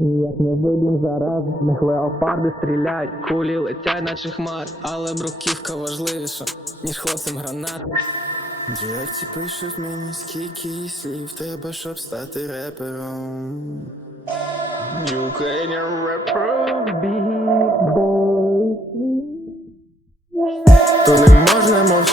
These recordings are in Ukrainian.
Як не вибім зараз, них леопарди стріляють, кулі летять, наче хмар, але бруківка важливіша, ніж хлопцям гранат. Директі пишуть мені, скільки слів треба, щоб стати репером. Ukrainian rapper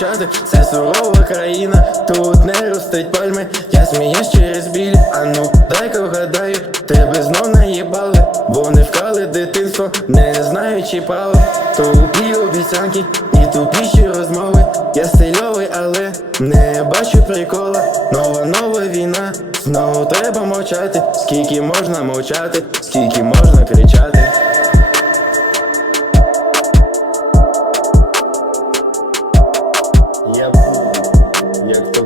можна це сурова країна, тут не ростуть пальми, я сміюсь через біль, а ну дай-ка вгадаю, тебе знов наїбали, вони вкрали дитинство, не знаючи права, тупі обіцянки і тупіші розмови. Я стильовий, але не бачу прикола. Нова нова війна, знову треба мовчати. Скільки можна мовчати, скільки можна кричати. Як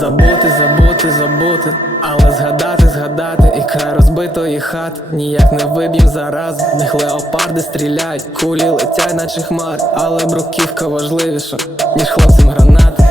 Забути, забути, забути, але згадати, згадати, і край розбитої хат ніяк не виб'єм зараз. В них леопарди стріляють, кулі летять, наче хмар, але бруківка важливіша, ніж хлопцям гранат.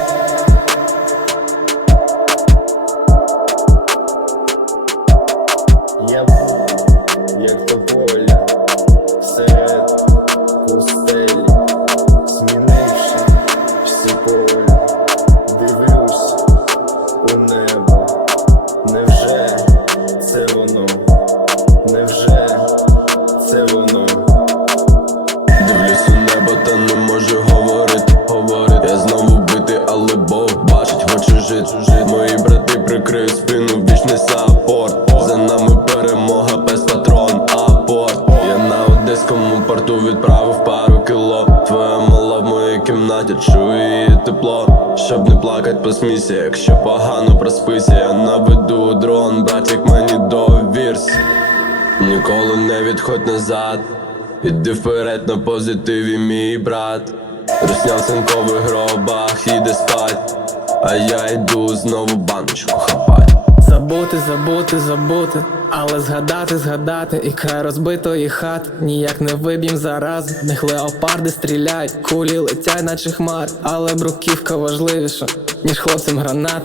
Брати прикриють спину, вічний саппорт. За нами перемога, без патрон, апорт. Я на одеському порту відправив пару кіло. Твоя мала в моїй кімнаті, чую її тепло. Щоб не плакать, посмійся, якщо погано проспися, я наведу дрон, братик, мені довірся. Ніколи не відходь назад, іди вперед на позитиві, мій брат. Русня в цинкових гробах, іде спать, а я йду знову баночку хапать. Забути, забути, забути, але згадати, згадати, і край розбитої хат ніяк не виб'єм зараз. Них леопарди стріляють, кулі летять, наче хмар, але бруківка важливіша, ніж хлопцям гранат.